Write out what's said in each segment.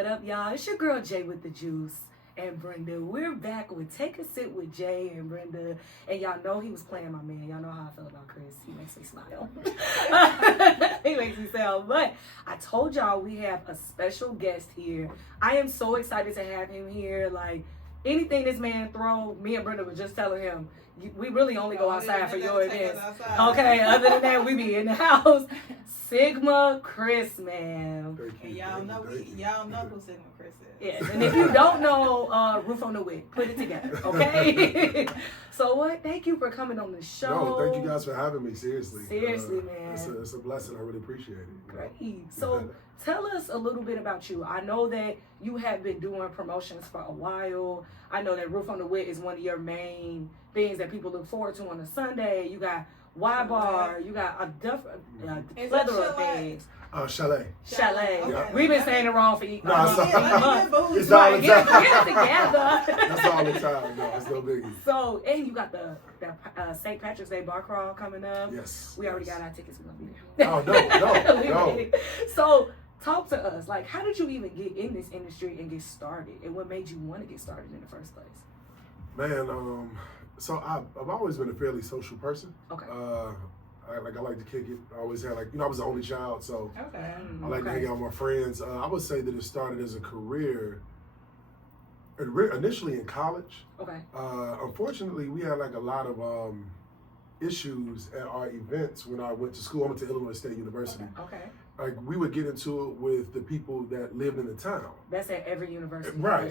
What up, y'all? It's your girl Jay with the Juice and Brenda. We're back with Take a Sip with Jay and Brenda. And y'all know he was playing my man. Y'all know how I feel about Chris. He makes me smile. He makes me smile. But I told y'all we have a special guest here. I am so excited to have him here. Like, anything this man throw, me and Brenda were just telling him, we really only go outside for your events. Okay, other than that, we be in the house. Sigma Chris, man. And y'all know who Sigma Chris is. Yes, and if you don't know Roof on the Wig, put it together, okay? So what? Thank you for coming on the show. No, thank you guys for having me. Seriously. Seriously, man. It's a blessing. I really appreciate it. Great. So tell us a little bit about you. I know that you have been doing promotions for a while. I know that Roof on the Wig is one of your main things that people look forward to on a Sunday. You got Y-Bar, you got a plethora of things. Chalet. Chalet. Okay. We've been saying it wrong for months. It's all the Get time. it together. That's all the time. No, it's no biggie. So, and you got the St. Patrick's Day bar crawl coming up. Yes. We already got our tickets. We're going to be there. Oh, no. So, talk to us. Like, how did you even get in this industry and get started? And what made you want to get started in the first place? Man, so I've always been a fairly social person. Okay. I like to kick it. I always had I was the only child, so Okay. I like to hang out with my friends. I would say that it started as a career initially in college. Okay. Unfortunately, we had a lot of issues at our events when I went to school. I went to Illinois State University. Okay. We would get into it with the people that lived in the town. That's at every university. Right.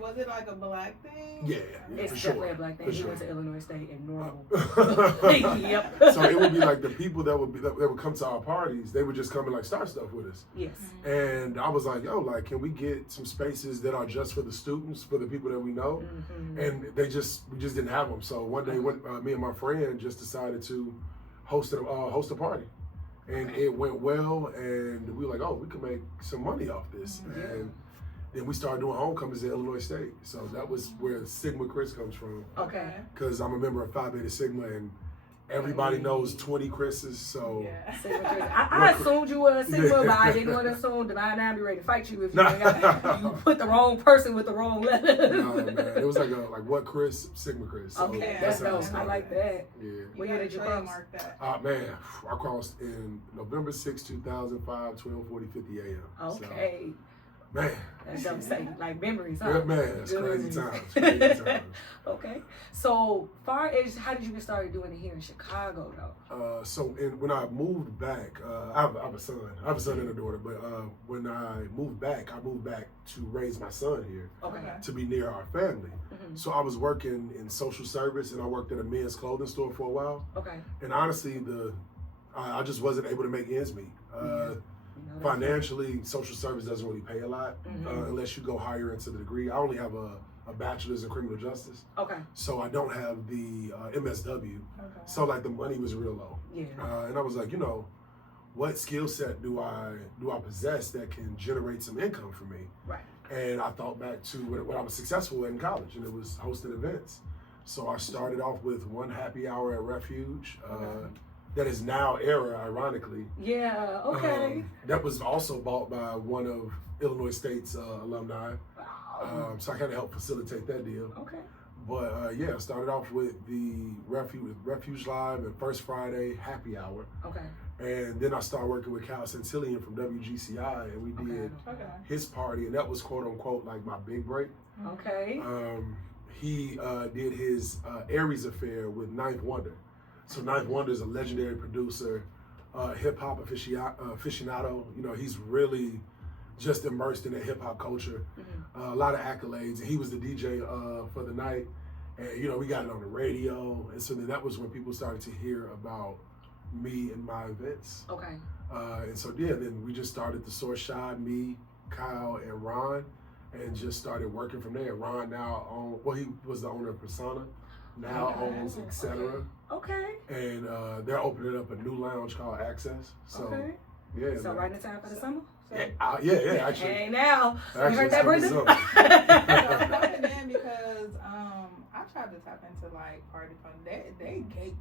Was it like a black thing? Yeah, It's for definitely sure. a black thing. For He sure. went to Illinois State in Normal. Yep. Yep. So it would be like the people that would come to our parties. They would just come and start stuff with us. Yes. And I was like, yo, can we get some spaces that are just for the students, for the people that we know? Mm-hmm. And we just didn't have them. So one day, me and my friend just decided to host a party. And it went well, and we were like, oh, we can make some money off this. Yeah. And then we started doing homecomings at Illinois State. So that was where Sigma Chris comes from. Okay. Because I'm a member of Phi Beta Sigma, and everybody knows 20 Chris's. So Yeah. Sigma Chris. I assumed you were a Sigma, but I didn't want to assume Divine Nine be ready to fight you if you put the wrong person with the wrong letter. no, man, it was like what Chris, Sigma Chris. So Okay, that's that's how it dope. I started. like that. Yeah. What year did you cross? trademark that? Man, I crossed in November 6, 2005, 12:40, 50 a.m. Okay. So, man. That's dope. Say, like memories, huh? Yeah, man, it's Good crazy memories. times. Crazy times. Okay. So, far as how did you get started doing it here in Chicago, though? When I moved back, I have a son. I have a son and a daughter. But when I moved back to raise my son here, Okay. to be near our family. Mhm. So I was working in social service, and I worked at a men's clothing store for a while. Okay. And honestly, I just wasn't able to make ends meet. You know, that's- Financially, social service doesn't really pay a lot unless you go higher into the degree. I only have a bachelor's in criminal justice, Okay. so I don't have the MSW. Okay. So the money was real low, Yeah. and I was like, what skill set do I possess that can generate some income for me? Right. And I thought back to what I was successful in college, and it was hosting events. So I started off with one happy hour at Refuge. That is now Era, ironically. Yeah. Okay. That was also bought by one of Illinois State's alumni. Wow. So I kind of helped facilitate that deal. Okay. But I started off with the Refuge Live and First Friday Happy Hour. Okay. And then I started working with Cal Centillion from WGCI, and we did Okay. his party, and that was quote unquote my big break. Okay. He did his Aries Affair with Ninth Wonder. So Ninth Wonder is a legendary producer, hip hop aficionado. He's really just immersed in the hip hop culture. A lot of accolades. And he was the DJ for the night, and we got it on the radio. And so then that was when people started to hear about me and my events. Okay. And so then we just started the Source Shot, me, Kyle, and Ron, and just started working from there. Ron now he was the owner of Persona, now owns Etc. Okay. And they're opening up a new lounge called Access. So Okay. yeah. So man. right in time for the summer. Yeah, actually. Hey now, you Actually, heard it's that, coming Brenda? soon. So coming in because I tried to tap into Party Fun. They gatekeep.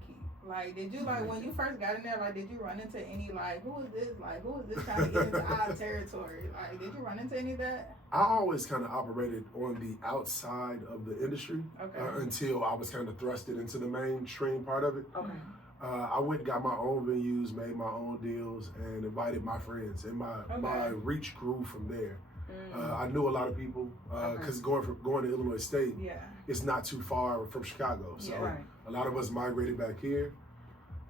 Like, did you, like, when you first got in there, like, did you run into any, like, who is this? Like, who is this trying to get into our territory? Like, did you run into any of that? I always kind of operated on the outside of the industry Okay. until I was kind of thrusted into the mainstream part of it. Okay. I went and got my own venues, made my own deals, and invited my friends, and my reach grew from there. I knew a lot of people because going to Illinois State, Yeah. it's not too far from Chicago, so Yeah. Right. a lot of us migrated back here.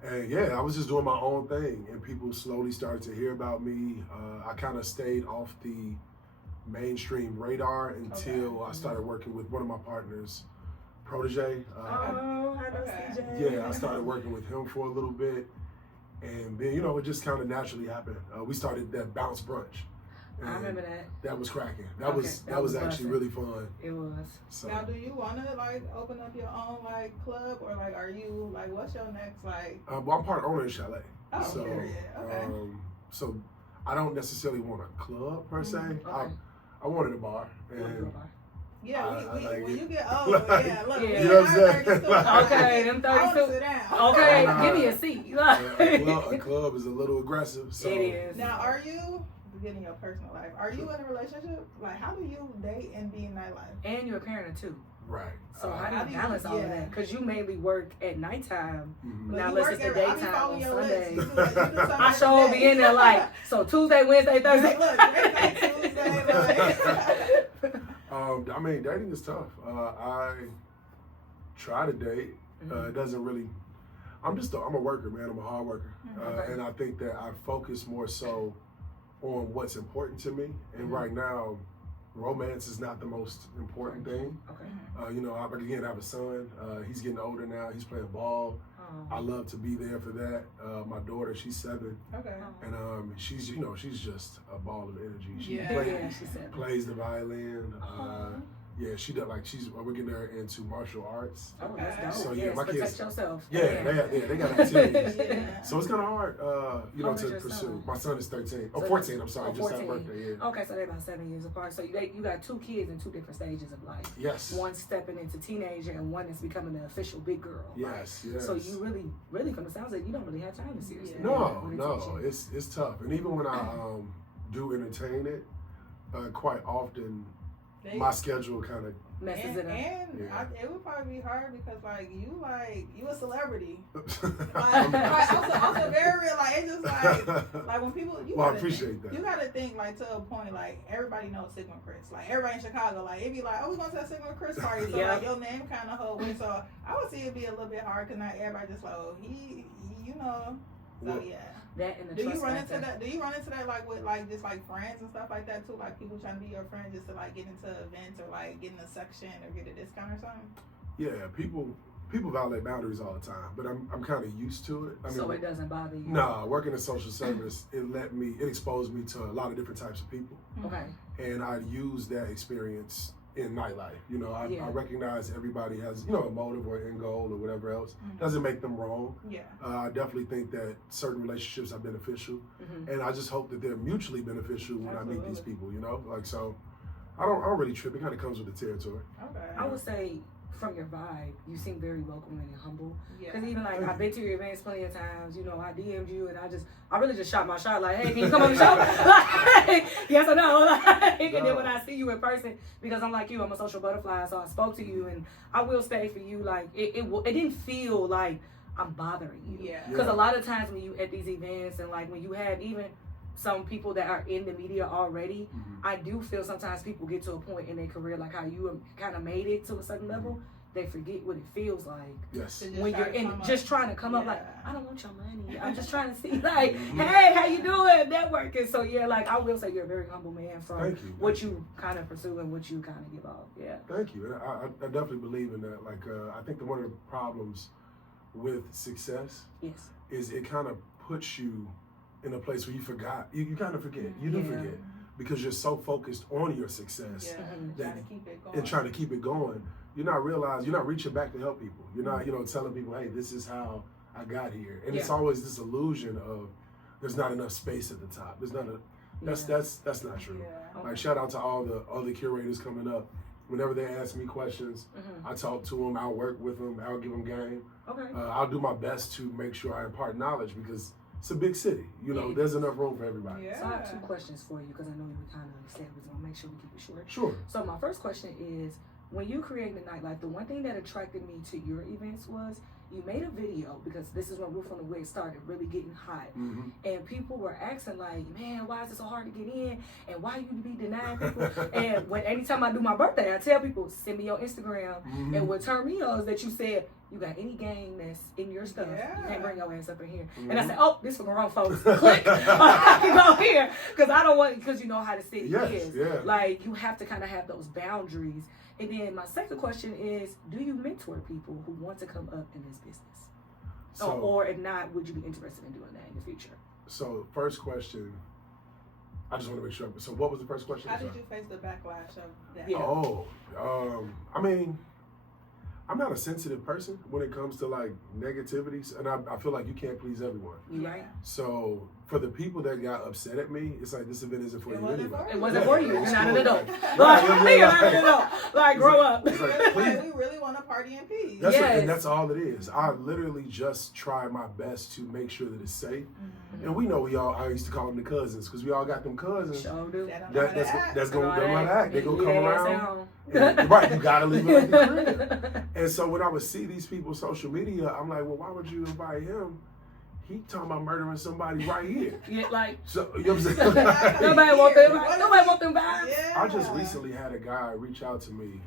And yeah, I was just doing my own thing, and people slowly started to hear about me. I kind of stayed off the mainstream radar until I started working with one of my partners, Protege. Oh, I know Okay. CJ. Yeah, I started working with him for a little bit, and then it just kind of naturally happened. We started that bounce brunch. I and remember that. That was cracking. That Okay, was that was actually busting. really fun. It was. So Now, do you want to, like, open up your own, like, club? Or, like, are you, like, what's your next, like, well, I'm part owner in Chalet. oh, So period. Okay. so I don't necessarily want a club per se. Okay. I wanted a bar, and Yeah, I like when it. you get old, Like, yeah, look, you we know what I'm are saying? 32, Like- Okay, them I wanna 32. sit down. Okay, Nah. give me a seat. a club is a little aggressive. So It is. Now, are you, getting your personal life, are you in a relationship? Like, how do you date and be in nightlife? And you're a parent of two. right. So how do how you do you- balance all of yeah. that? Because you mainly work at nighttime. Mhm. But Now you let's work it's the every- I be daytime following on your list. Sunday. You do something I every sure day. be in there like, so Tuesday, Wednesday, Thursday. Look, Wednesday, Tuesday, like. I mean, dating is tough. I try to date. It doesn't really. I'm a worker, man. I'm a hard worker, Okay. and I think that I focus more so on what's important to me. And right now, romance is not the most important thing. Okay. I have a son. He's getting older now. He's playing ball. I love to be there for that. My daughter, she's 7, Okay. and she's just a ball of energy. She Yeah. Yeah, she said. plays the violin. Aw. Yeah, she does. Like we're getting her into martial arts. Oh, that's dope. So, yeah, yes, my protect kids- yourself. Yeah, they got activities. Yeah. So it's kind of hard, How old is to your pursue. son? My son is 13. Oh, So- 14. I'm sorry, oh, just had 14. birthday. Yeah. Okay, so they're about 7 years apart. So you got 2 kids in 2 different stages of life. Yes. One stepping into teenager and one is becoming an official big girl. right? Yes. Yes. So you really, from the sounds of it, you don't really have time to seriously. Yeah. No, it's tough. And even when I do entertain it, quite often my schedule kind of. messes And, it up. Yeah. it would probably be hard because you a celebrity. Like, I'm also very real. Like it's just like when people. Well, I appreciate that. You gotta think like to a point. Like everybody knows Sigma Chris. Like everybody in Chicago. Like it'd be like, oh, we going to a Sigma Chris party. So Yeah. like your name kind of hold weight. So I would see it be a little bit hard because not everybody just like, oh, he you know. So Well, yeah. That and the Do you trust run factor. into that? Do you run into that like with like just like friends and stuff like that too? Like people trying to be your friend just to like get into events or like get in a section or get a discount or something? Yeah, people violate boundaries all the time, but I'm kind of used to it. I mean, So it doesn't bother you. nah, working in social service, it exposed me to a lot of different types of people, Okay. and I use that experience in nightlife. I Yeah. recognize everybody has a motive or end goal or whatever else. Mhm. Doesn't make them wrong. Yeah. I definitely think that certain relationships are beneficial, Mhm. and I just hope that they're mutually beneficial when I meet these Absolutely. people. Like so, I don't really trip. It kind of comes with the territory. Okay. I would say from your vibe, you seem very welcoming and humble. Yeah. Because even like I've been to your events plenty of times, I DM'd you and I really just shot my shot like, hey, can you come on the show? Like, yes or no? Like, and then when I see you in person, because I'm like you, I'm a social butterfly, so I spoke to you and I will stay for you. Like it didn't feel like I'm bothering you. Yeah. Because a lot of times when you at these events and like when you have even some people that are in the media already, I do feel sometimes people get to a point in their career like how you kind of made it to a certain level, they forget what it feels like Yes. To when you're just trying to come up like, Yeah. I don't want your money, I'm just trying to see like, hey, how you doing, networking. So yeah, like I will say you're a very humble man from Thank you. what you kind of pursue and what you kind of give off. Yeah. Thank you. And I definitely believe in that. Like, I think that one of the problems with success Yes. is it kind of puts you in a place where you forgot. You kind of forget. You do Yeah. forget because you're so focused on your success Yeah. Mhm. Trying to keep it going. and trying to keep it going. You're not reaching back to help people. You're not, telling people, hey, this is how I got here. And it's Yeah. always this illusion of there's not enough space at the top. There's not that's not true. Yeah. Like shout out to all the curators coming up. Whenever they ask me questions, I talk to them. I'll work with them. I'll give them game. Okay. I'll do my best to make sure I impart knowledge because it's a big city. You know, Yeah. there's enough room for everybody. Yeah. So I have 2 questions for you because I know you kind of established. I'll make sure we keep it short. Sure. So my first question is, when you created the nightlife, the one thing that attracted me to your events was you made a video, because this is when Roof on the Wig started really getting hot. And people were asking like, man, why is it so hard to get in? And why you be denying people? And anytime I do my birthday, I tell people, send me your Instagram. And what turned me on is that you said, you got any gang that's in your stuff, you can't bring your ass up in here. And I said, oh, this for grown folks. Click. I can go here. Because I don't want, because you know how the city is. Yeah. Like, you have to kind of have those boundaries. And then my second question is, do you mentor people who want to come up in this business? So, Or if not, would you be interested in doing that in the future? So first question, I just want to make sure. So what was the first question? How did you face the backlash of that? Yeah. Oh, I mean, I'm not a sensitive person when it comes to like negativities, and I feel like you can't please everyone. You right? So for the people that got upset at me, it's like this event isn't for you anyway. It wasn't for you. You're It's not an cool. adult. Like, You're not an adult. Like, grow up. It's like, please. We really want to party in peace. That's Yes. and that's all it is. I literally just try my best to make sure that it's safe. And we know I used to call them the cousins because we all got them cousins. Sure do. That's gonna know how to act. They gonna come around. around. And, right, you gotta leave it like the crib. And so when I would see these people's social media, I'm like, well, why would you invite him? He talking about murdering somebody right here. Yeah, like, So you know what I'm saying? nobody want them. Nobody want them vibes. Yeah. I just recently had a guy reach out to me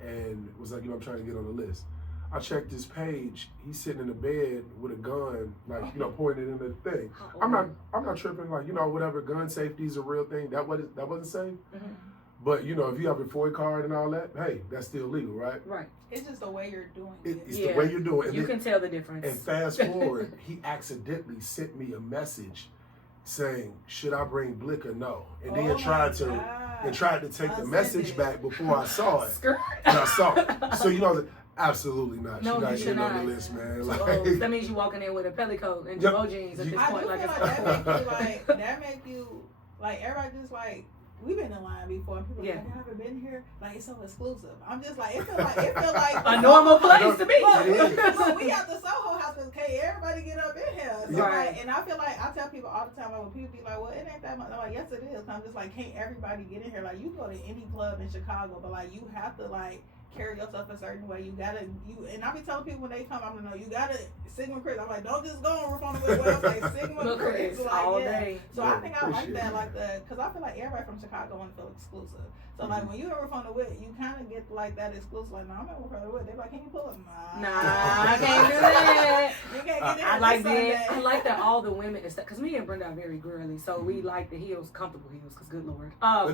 and was like, I'm trying to get on the list. I checked his page. He's sitting in the bed with a gun, like, pointing in the thing. I'm not tripping, like, whatever, gun safety is a real thing. That wasn't safe. But if you have a FOIA card and all that, hey, that's still legal, right? Right. It's just the way you're doing it. It's the way you're doing it. You can tell the difference. And fast forward, he accidentally sent me a message saying, "Should I bring Blick or no?" And then tried to take the message back before I saw it. Skirt. And I saw it. So I was like, absolutely not. No, She's not you should getting on not. the list, man. So, Like, that means you walking in with a pellicoat and Yep. Jabot jeans at this I do point. feel Like, like that make you like everybody just like. We've been in line before, and people are like, I haven't been here. Like, it's so exclusive. I'm just like, it feel like a normal place to be. Look, we got the Soho House because everybody get up in here. So Right. like, and I feel like I tell people all the time, like when people be like, well, it ain't that much. I'm like, yes, it is. I'm just like, can't everybody get in here? Like, you go to any club in Chicago, but like, you have to like carry yourself a certain way. You gotta and I be telling people when they come, I'm like, no, you gotta Sigma Chris. I'm like, don't just go on Roof on the Wig. Well, like Sigma Chris, like, all day. So I think I like that, like because I feel like everybody from Chicago want to feel exclusive. So like when you in Roof on the Wig, you kind of get like that exclusive. Like, no, I'm at Roof on the Wig. They're like, can you pull up? Nah, I can't do that. You can't get in. I like that all the women and stuff, because me and Brenda are very girly, so we like the heels, comfortable heels, because good lord. I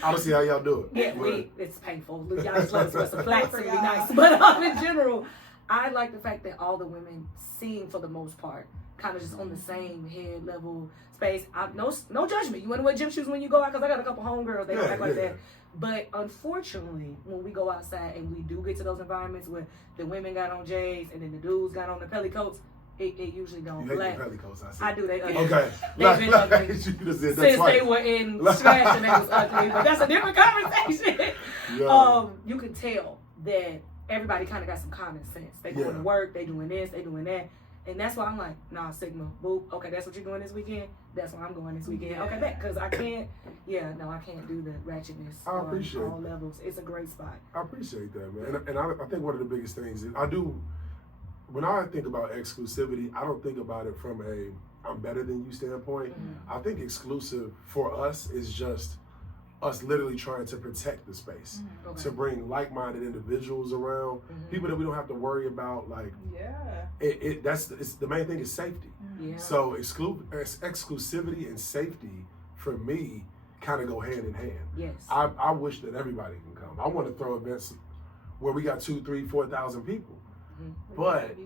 don't see how y'all do it. Yeah, it's painful. Y'all just let us wear some flats and be nice. But in general, I like the fact that all the women seem, for the most part, kind of just on the same head level space. No judgment. You want to wear gym shoes when you go out, because I got a couple homegirls, they don't act like that. But unfortunately, when we go outside and we do get to those environments where the women got on J's and then the dudes got on the pellicoats, it usually don't You hate black. the pellicoats, I see. I do. They ugly. Okay. They've been ugly You just said that since twice. they were in scratch and they was ugly. But that's a different conversation. Yeah. You can tell that everybody kind of got some common sense. They going to work, they doing this, they doing that. And that's why I'm like, nah, Sigma, boop. Okay, that's what you're doing this weekend. That's why I'm going this weekend. Okay, because I can't do the ratchetness I appreciate on all levels. It's a great spot. I appreciate that, man. And I think one of the biggest things is when I think about exclusivity, I don't think about it from I'm better than you standpoint. I think exclusive for us is just us literally trying to protect the space, to bring like-minded individuals around, people that we don't have to worry about. Like, it's the main thing is safety. Yeah. So exclusivity and safety for me kind of go hand in hand. Yes. I wish that everybody can come. I want to throw events where we got 2,000, 3,000, 4,000 people, but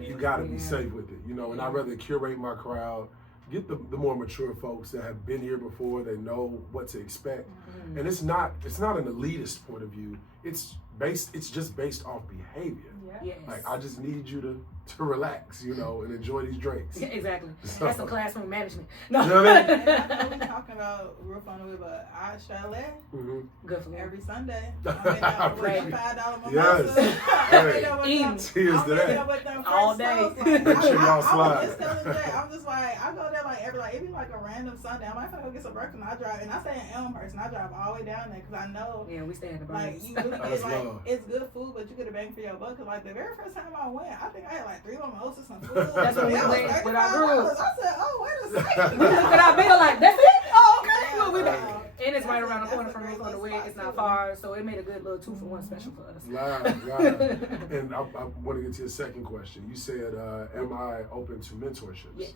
you got to be safe with it, And I'd rather curate my crowd. Get the more mature folks that have been here before. They know what to expect, and it's not an elitist point of view. It's it's just based off behavior. Yeah. Yes. Like I just need you to relax, and enjoy these drinks. Yeah, exactly. So- That's some classroom management. No. You know what I mean? And I know we talking about roof on the wheel, but I chalet Mm-hmm. Good for you. every Sunday. I'm in there with Right. $5 mimosas. Yes. I'm in there with Eating. them- Cheers I'm to in that. there with them All French day. toast. Like, Make sure y'all I was slide. just telling Jay, I'm just like, I go there like it be like a random Sunday. I might go get some breakfast and I drive, and I stay in Elmhurst and I drive all the way down there because I know Yeah, we stay in the like birds. you really That's get like love. it's good food, but you get a bang for your buck. Cause like the very first time I went, I think I had like 3 mimosas, some food. That's when we It was went with our $35. group. I said, oh wait a second. We look at our bill like, that's it? Oh, okay. Yeah, Well, we right. back. And it's right around the That's corner a from great Roof on the little Wing. spot, It's not too. far, so it made a good little 2-for-1 special for us. Live. And I want to get to your second question. You said, am I open to mentorships? Yes.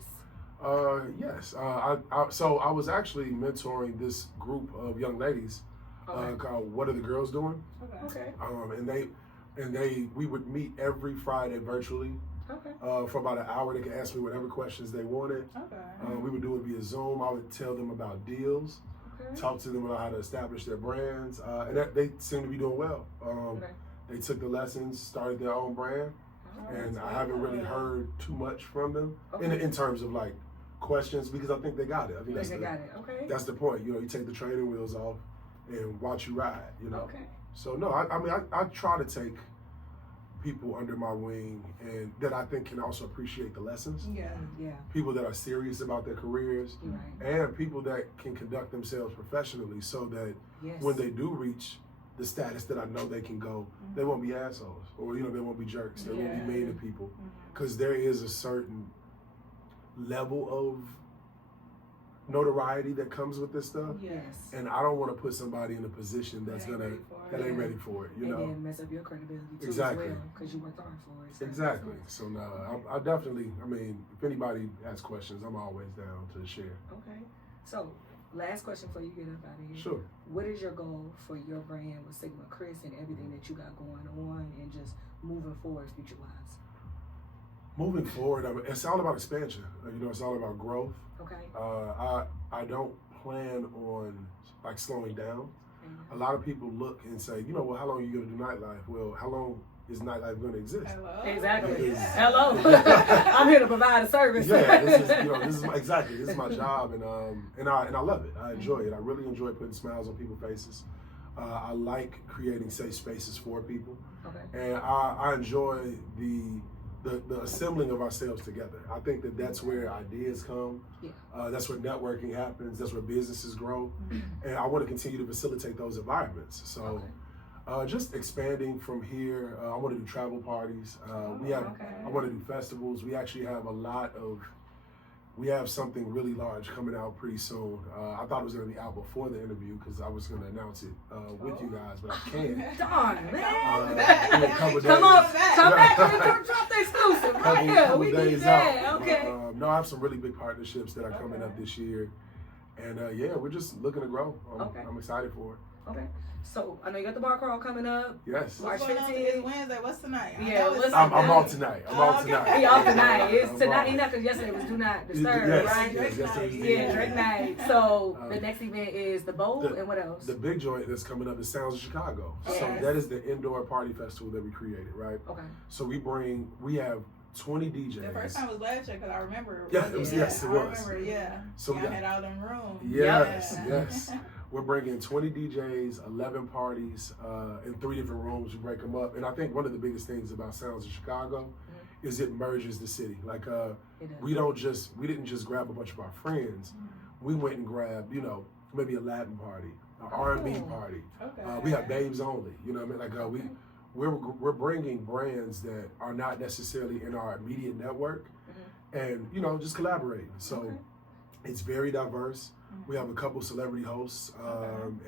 Yes. So I was actually mentoring this group of young ladies Okay. called What Are the Girls Doing? Okay. Okay. And we would meet every Friday virtually Okay. for about an hour. They could ask me whatever questions they wanted. Okay. We would do it via Zoom. I would tell them about deals, Okay. talk to them about how to establish their brands, and they seem to be doing well. Okay. They took the lessons, started their own brand, and I haven't really heard too much from them Okay. in terms of like questions because I think they got it. I think Yes, they got it. Okay. that's the point. You take the training wheels off and watch you ride. Okay. So no, I try to take people under my wing and that I think can also appreciate the lessons. Yeah. Yeah. People that are serious about their careers You're right. and people that can conduct themselves professionally so that Yes. when they do reach the status that I know they can go, they won't be assholes or they won't be jerks. They won't Yeah. be mean to people because there is a certain level of notoriety that comes with this stuff. Yes. And I don't want to put somebody in a position that's That ain't gonna ready for it. that ain't Yeah. ready for it, And know. then mess up your credibility too Exactly. as well because you worked hard for it. So. Exactly. So no, I definitely. If anybody has questions, I'm always down to share. Okay. So, last question before you get up out of here. Sure. What is your goal for your brand with Sigma Chris and everything that you got going on and just moving forward future wise? Moving forward, it's all about expansion. It's all about growth. Okay. I don't plan on like slowing down. A lot of people look and say, well, how long are you gonna do nightlife? Well, how long is nightlife gonna exist? Hello. Exactly. Yeah. Hello. I'm here to provide a service. Yeah, this is my job, and I love it. I enjoy it. I really enjoy putting smiles on people's faces. I like creating safe spaces for people, Okay. and I enjoy the assembling of ourselves together. I think that's where ideas come. Yeah. That's where networking happens. That's where businesses grow, and I want to continue to facilitate those environments. So. Okay. Just expanding from here. I want to do travel parties. I want to do festivals. We actually have we have something really large coming out pretty soon. I thought it was going to be out before the interview because I was going to announce it with you guys, but I can't. Darn, man. In a couple Come on, days. come back and come drop the exclusive right here. Couple We need days that. out. Okay. No, I have some really big partnerships that are coming up this year. And we're just looking to grow. I'm excited for it. Okay. So I know you got the bar crawl coming up. Yes. March What's going on? 15th. It's Wednesday. What's tonight? Yeah, it's listen, I'm Sunday. off tonight. I'm off tonight. We off tonight. It's I'm tonight off. enough because yesterday was Do Not Disturb, Yes, right? yes, yesterday was Yeah, Drake night. So Uh, the next event is the Bowl and what else? The big joint that's coming up is Sounds of Chicago. So Yes. that is the indoor party festival that we created, right? Okay. So we have 20 DJs. The first time was last year because I remember. Yeah, it was- yes, it I was. remember, yeah. So Y'all we got- had all them rooms. Yes, Yeah. yes. We're bringing 20 DJs, 11 parties in 3 different rooms. We break them up. And I think one of the biggest things about Sounds of Chicago is it merges the city. Like It does. we didn't just grab a bunch of our friends. We went and grabbed, maybe a Latin party, an R&B party. Okay. We have babes only. You know what I mean? Like we're bringing brands that are not necessarily in our immediate network, and just collaborating. So it's very diverse. We have a couple celebrity hosts,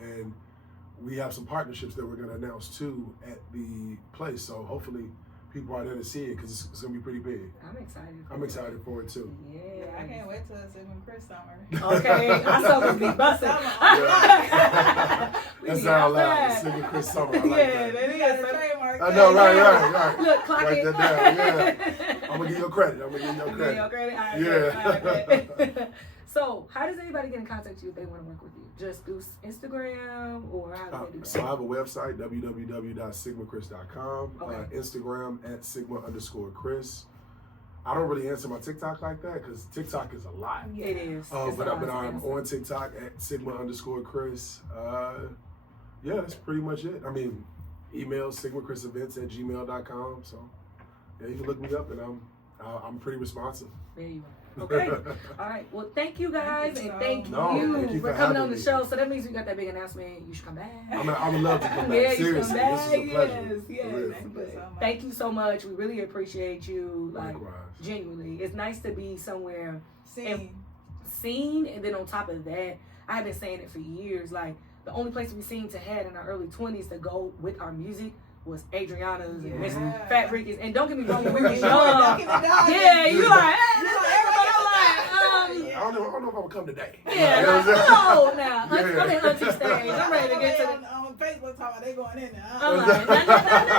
and we have some partnerships that we're going to announce too at the place. So hopefully people are there to see it because it's going to be pretty big. I'm excited. I'm excited for it too. Yeah. I can't wait till it's in Chris summer. Okay, I saw this be busting. That's how loud. The Sigma Chris Summer. I like Yeah, that. that You got is. a trademark. I know, right. Look, clock Write it. that down, yeah. I'm gonna give you credit. All right, Yeah. all right, bet. So, how does anybody get in contact with you if they want to work with you? Just through Instagram, or how do they do that? So I have a website, www.sigmachris.com. Okay. Instagram at Sigma_Chris. I don't really answer my TikTok like that because TikTok is a lot. It is. It's But a lot I'm of on TikTok at Sigma_Chris. Yeah, that's pretty much it. I mean, email sigmachrisevents@gmail.com. So yeah, you can look me up, and I'm pretty responsive. There you are. Okay. All right. Well, thank you guys, Thank you and so thank No, you thank you for for coming having on the me. show. So that means we got that big announcement. You should come back. I would love to come back. Yeah, you Seriously, come back. this is a pleasure. Yes, For real. yes. Thank you so much. Thank you so much. We really appreciate you. Like, Likewise. genuinely, it's nice to be somewhere Seen. seen, and then on top of that, I have been saying it for years. Like, the only place we seemed to had in our early 20s to go with our music was Adriana's and Miss Yeah. Fat Ricky's. And don't get me wrong, when we was Yeah, young, Dunkin' and Donuts. yeah, you like, You know, everybody I'm like, I don't know if I'm gonna come today. yeah, You know like, what I'm saying? no, now, I'm in auntie stage. I'm ready to get to the. on Facebook talking about they going in there. I'm like,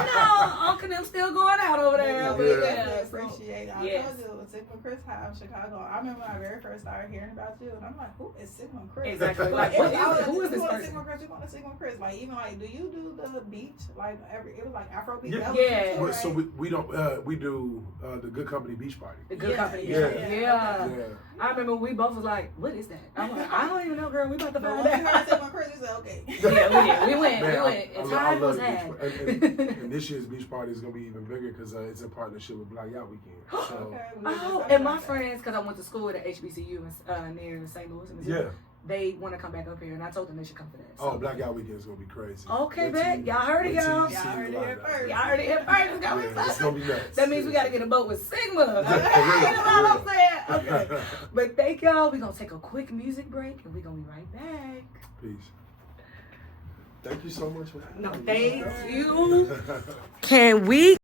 no, Uncle them still going out over there. But Yeah. yeah, I so- appreciate it. I yes. told you, Sigma Chris High of Chicago. I remember when I very first started hearing about you, and I'm like, who is Sigma Chris? Exactly. Like, Like, what I is was it? Who is you this want a person? Sigma Chris? You want a Sigma Chris? Like, even like, do you do the beach? Like, it was like Afrobeat. Yeah. That was Yeah. you too, Well, so right? we don't we do the Good Company Beach Party. The good Yeah, company. yeah, Yeah. yeah. Yeah. I remember we both was like, what is that? I'm like, I don't even know, girl. We about to But find once you heard out. Sigma Chris, you said, okay. Yeah, we did. We went. Man, we went. I As love time was the beach had. party. And this year's beach party is gonna be even bigger because it's in partnership with Black Yacht Weekend. So Okay, we just Oh, talked and my about that. friends, because I went to school at HBCU near St. Louis, Missouri, yeah. they want to come back up here, and I told them they should come for that. So. Oh, Black Yacht Weekend is gonna be crazy. Okay, Wait bet. till you- Y'all heard it, wait till y'all. you Y'all see heard the it here lineup. first. Y'all heard it here first. It's gonna be Yeah, it's fun. gonna be nuts. That means we got to get a boat with Sigma. For real, You know what I'm for saying? Okay. But thank y'all. We're going to take a quick music break, and we're going to be right back. Peace. Thank you so much for having No, me. thank you. Can we